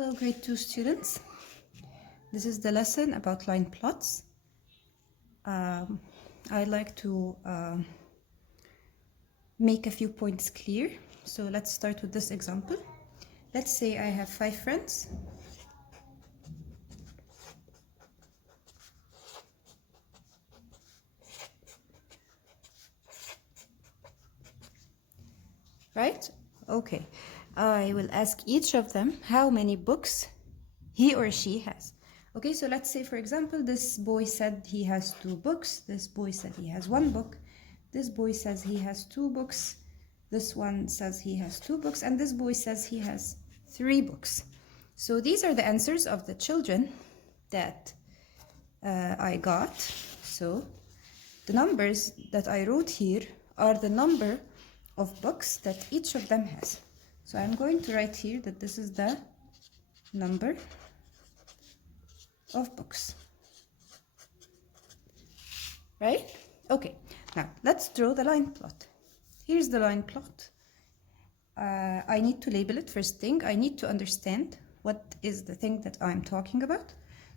Hello, grade 2 students. This is the lesson about line plots. I'd like to make a few points clear. So let's start with this example. Let's say I have 5 friends. Right? Okay. I will ask each of them how many books he or she has. Okay, so let's say, for example, this boy said he has 2 books. This boy said he has 1 book. This boy says he has 2 books. This one says he has 2 books. And this boy says he has 3 books. So these are the answers of the children that I got. So the numbers that I wrote here are the number of books that each of them has. So I'm going to write here that this is the number of books. Right? Okay, now let's draw the line plot. Here's the line plot. I need to label it first thing. I need to understand what is the thing that I'm talking about.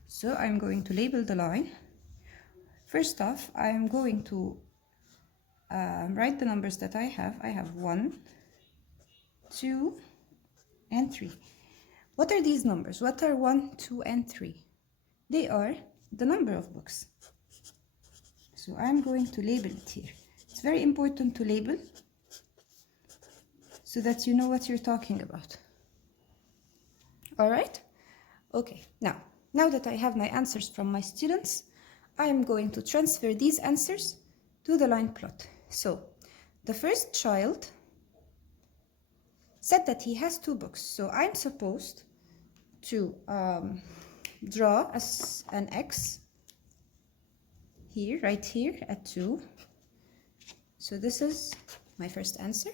So I'm going to label the line. First off, I'm going to write the numbers that I have. I have 1, 2, and 3. What are these numbers? What are 1, 2, and 3? They are the number of books. So I'm going to label it here. It's very important to label so that you know what you're talking about. All right? Okay, now that I have my answers from my students, I am going to transfer these answers to the line plot. So the first child said that he has 2 books. So I'm supposed to draw an X here, right here at 2. So this is my first answer.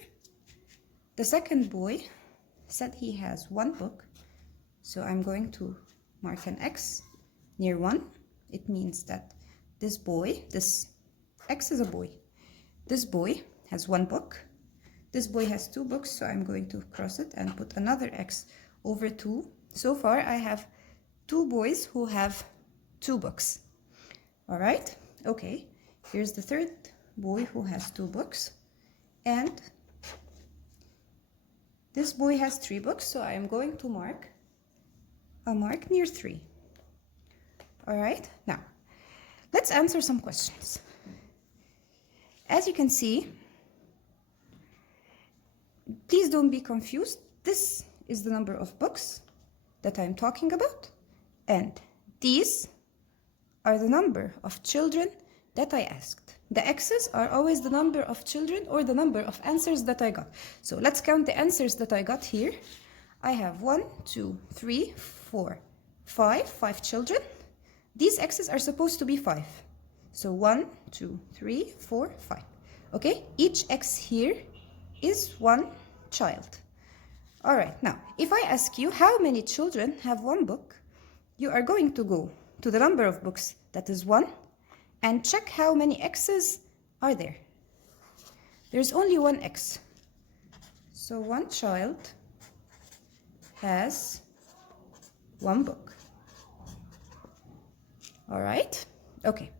The second boy said he has 1 book. So I'm going to mark an X near 1. It means that this X is a boy. This boy has 1 book. This boy has 2 books, so I'm going to cross it and put another X over 2. So far, I have 2 boys who have 2 books. All right? Okay. Here's the third boy who has 2 books. And this boy has 3 books, so I am going to mark a mark near 3. All right? Now, let's answer some questions. As you can see, please don't be confused. This is the number of books that I'm talking about, and these are the number of children that I asked. The X's are always the number of children or the number of answers that I got. So let's count the answers that I got here. I have 1, 2, 3, 4, 5 children. These X's are supposed to be 5. So 1, 2, 3, 4, 5. Okay, each X here is 1 child. All right, now, if I ask you how many children have 1 book, you are going to go to the number of books, that is 1, and check how many X's are there. There's only 1 X. So 1 child has 1 book. All right? Okay.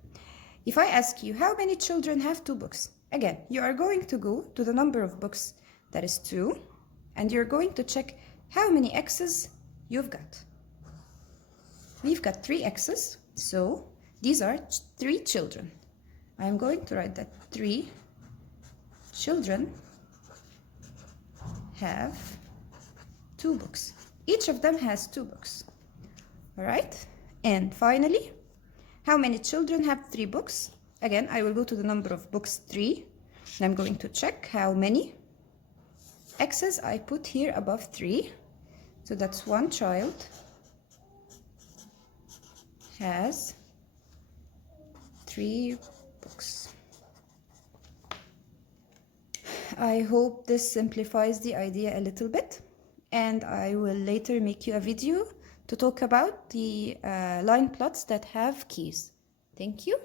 If I ask you how many children have 2 books, again, you are going to go to the number of books, that is 2, and you're going to check how many X's you've got. We've got 3 X's, so these are 3 children. I'm going to write that 3 children have 2 books. Each of them has 2 books. All right? And finally, how many children have 3 books? Again, I will go to the number of books 3, and I'm going to check how many X's I put here above 3. So that's 1 child has 3 books. I hope this simplifies the idea a little bit, and I will later make you a video to talk about the line plots that have keys. Thank you.